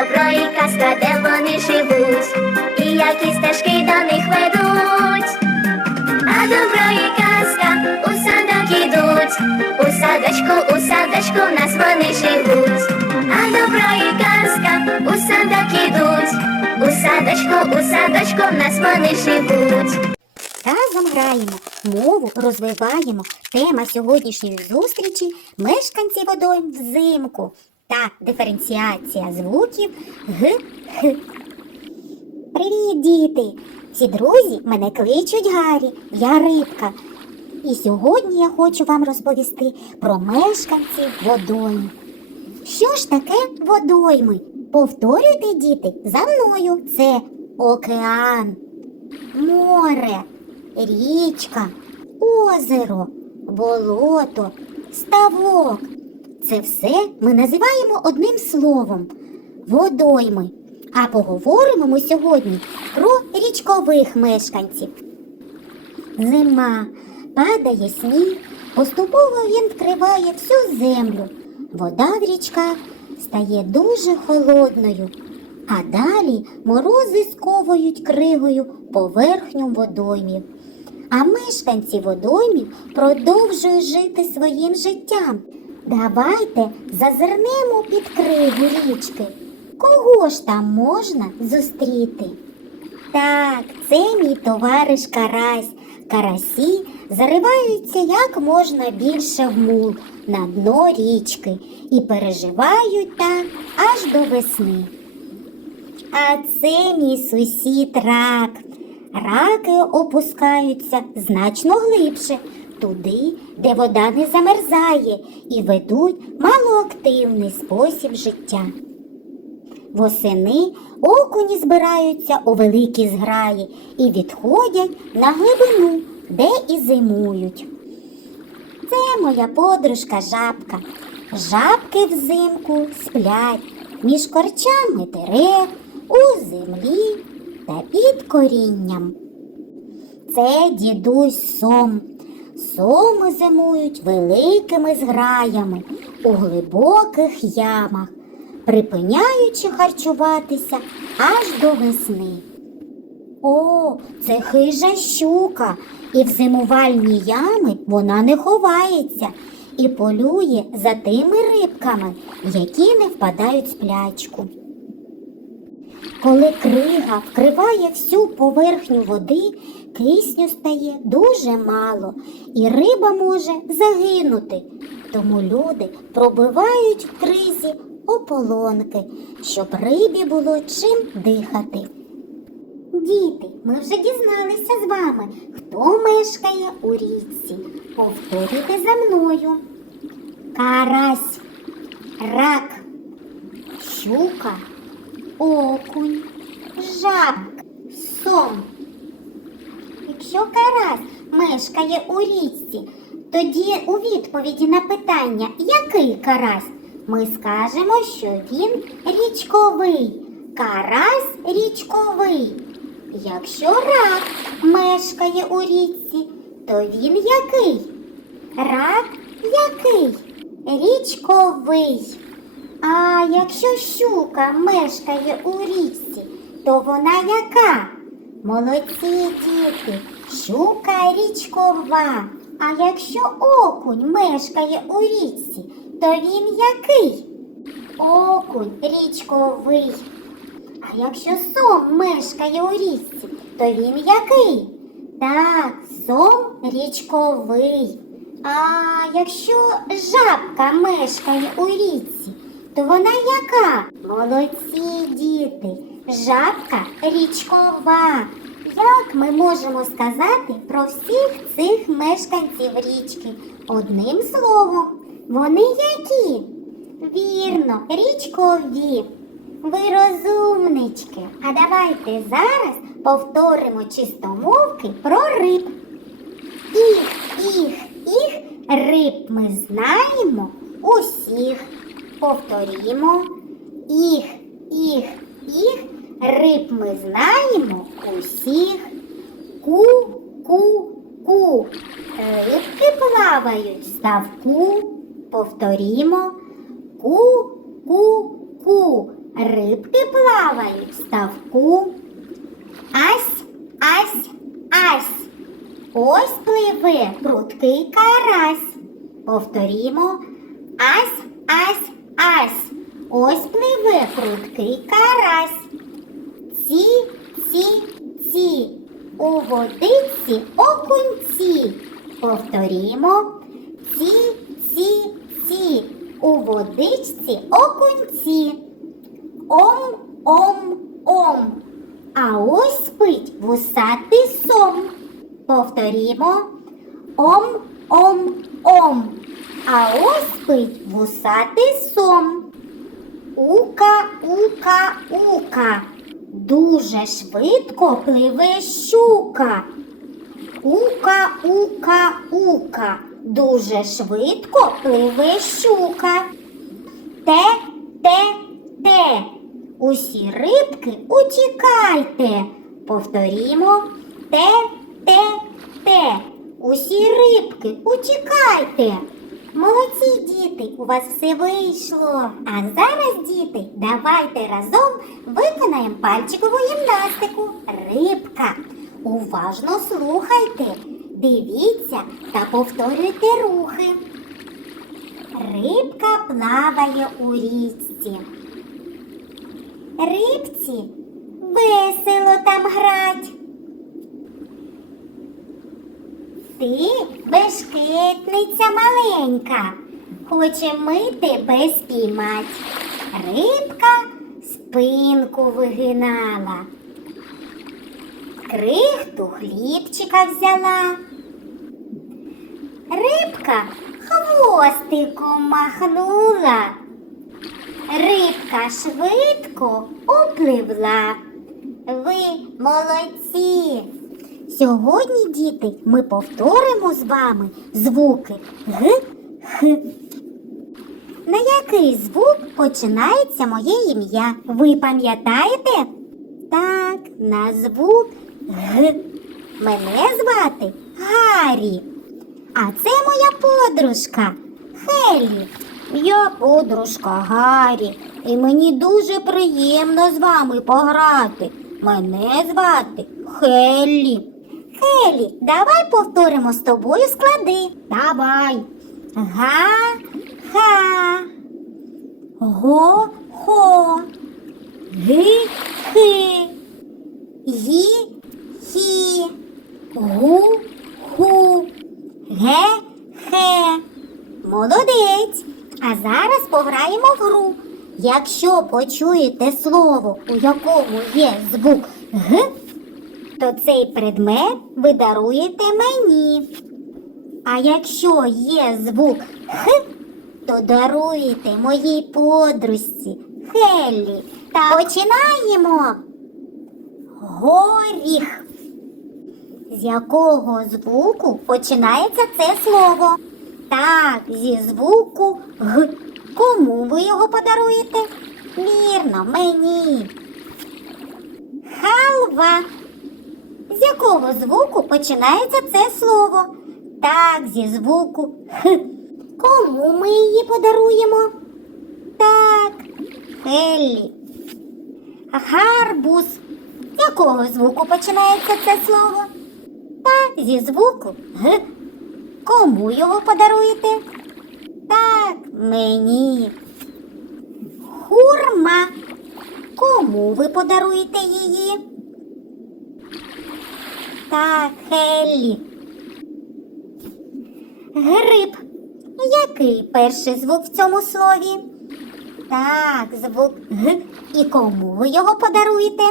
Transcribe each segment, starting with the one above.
добро і казка, де вони живуть, і які стежки до них ведуть. А добро і казка у садок ідуть, у садочку, у садочку в нас вони живуть. А добро і казка у садок ідуть, у садочку, у садочку в нас вони живуть. Разом граємо, мову розвиваємо. Тема сьогоднішньої зустрічі мешканці водойм взимку та диференціація звуків г х. Привіт, діти! Всі друзі мене кличуть Гаррі, я рибка. І сьогодні я хочу вам розповісти про мешканців водойм. Що ж таке водойми? Повторюйте, діти, за мною. Це океан, море, річка, озеро, болото, ставок. Це все ми називаємо одним словом водойми. А поговоримо ми сьогодні про річкових мешканців. Зима, падає сніг, поступово він вкриває всю землю. Вода в річках стає дуже холодною, а далі морози сковують кригою поверхню водоймів. А мешканці водоймів продовжують жити своїм життям. Давайте зазирнемо під кригу річки. Кого ж там можна зустріти? Так, це мій товариш Карась. Карасі зариваються як можна більше в мул на дно річки і переживають так аж до весни. А це мій сусід рак. Раки опускаються значно глибше, туди, де вода не замерзає, і ведуть малоактивний спосіб життя. Восени окуні збираються у великі зграї і відходять на глибину, де і зимують. Це моя подружка жабка. Жабки взимку сплять між корчами дерев, у землі та під корінням. Це дідусь сом. Соми зимують великими зграями у глибоких ямах, припиняючи харчуватися аж до весни. О, це хижа щука, і в зимувальні ями вона не ховається і полює за тими рибками, які не впадають в сплячку. Коли крига вкриває всю поверхню води, кисню стає дуже мало, і риба може загинути. Тому люди пробивають в кризі ополонки, щоб рибі було чим дихати. Діти, ми вже дізналися з вами, хто мешкає у річці. Повторюйте за мною. Карась, рак, щука, окунь, жабка, сом. Якщо карась мешкає у річці, тоді у відповіді на питання, який карась, ми скажемо, що він річковий. Карась річковий. Якщо рак мешкає у річці, то він який? Рак який? Річковий. А якщо щука мешкає у річці, то вона яка? Молодці діти, щука річкова. А якщо окунь мешкає у річці, то він який? Окунь річковий. А якщо сом мешкає у річці, то він який? Так, сом річковий. А якщо жабка мешкає у річці, то вона яка? Молодці діти, жабка річкова. Як ми можемо сказати про всіх цих мешканців річки? Одним словом, вони які? Вірно, річкові. Ви розумнички. А давайте зараз повторимо чистомовки про риб. Їх, їх, їх риб ми знаємо усіх. Повторімо. Їх, їх, їх риб ми знаємо усіх. Ку, ку, ку. Рибки плавають ставку. Повторімо. Ку, ку, ку. Рибки плавають ставку. Ась, ась, ась. Ось пливе прудкий карась. Повторімо. Ась, ась, ась. Ось пливе прудкий карась. Ці, ці, ці. У водиці окунці. Повторімо. Ці, ці, ці. У водичці окунці. Ом, ом, ом. А ось спить вусатий сом. Повторімо. Ом, ом, ом. А ось спить вусатий сом. Ука, ука, ука. Дуже швидко пливе щука. Ука, ука, ука. Дуже швидко пливе щука. Те, те, те. Усі рибки утікайте. Повторімо. Те, те, те. Усі рибки утікайте. Молодці діти, у вас все вийшло. А зараз, діти, давайте разом виконаємо пальчикову гімнастику. Рибка. Уважно слухайте, дивіться та повторюйте рухи. Рибка плаває у річці. Рибці весело там грать. Ти бешкетниця маленька, хоче ми тебе спіймать. Рибка спинку вигинала, крихту хлібчика взяла. Рибка хвостиком махнула. Рибка швидко опливла. Ви молодці. Сьогодні, діти, ми повторимо з вами звуки Г, Х. На який звук починається моє ім'я? Ви пам'ятаєте? Так, на звук Г. Мене звати Гаррі. А це моя подружка Хелі. Я подружка Гаррі, і мені дуже приємно з вами пограти. Мене звати Хеллі. Хелі, давай повторимо з тобою склади. Давай. Га, ха. Го, хо. Ги, хи. Ї, хі. Гу, ху. Ге, хе. Молодець. А зараз пограємо в гру. Якщо почуєте слово, у якому є звук Г, то цей предмет ви даруєте мені. А якщо є звук Х, то даруєте моїй подружці Хеллі. Та починаємо. Горіх. З якого звуку починається це слово? Так, зі звуку Г. Кому ви його подаруєте? Вірно, мені. Халва. З якого звуку починається це слово? Так, зі звуку Х. Кому ми її подаруємо? Так, Хеллі. Гарбуз. З якого звуку починається це слово? Та зі звуку Г. Кому його подаруєте? Так, мені. Хурма. Кому ви подаруєте її? Так, Хеллі. Гриб. Який перший звук в цьому слові? Так, звук Г. І кому ви його подаруєте?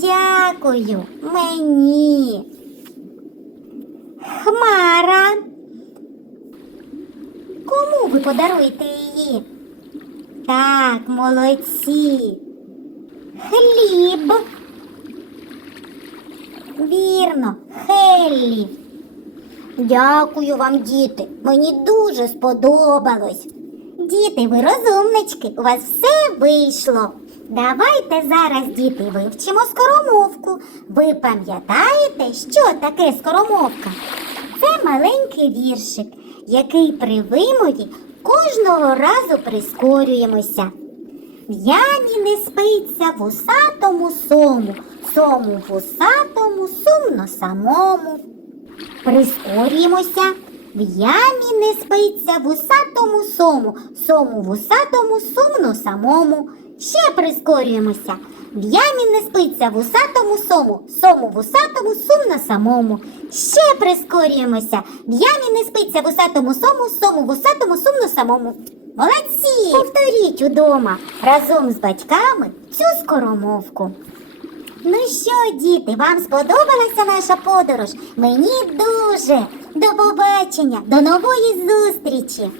Дякую, мені. Хмара. Кому ви подаруєте її? Так, молодці. Хліб. Вірно, Хеллі. Дякую вам, діти. Мені дуже сподобалось. Діти, ви розумнички, у вас все вийшло. Давайте зараз, діти, вивчимо скоромовку. Ви пам'ятаєте, що таке скоромовка? Це маленький віршик, який при вимові кожного разу прискорюємося. В ямі не спиться вусатому сому, сому вусатому, сумно самому. Прискорюємося. В не спиться вусатому сому, сому вусатому, сумно самому. Ще прискорюємося. В ямі не спиться вусатому сому, сому вусатому, сумно самому. Ще прискорюємося. В ямі не спиться вусатому сому, сому вусатому, сумно самому. Молодці! Повторіть удома разом з батьками цю скоромовку. Ну що, діти, вам сподобалася наша подорож? Мені дуже. До побачення, до нової зустрічі!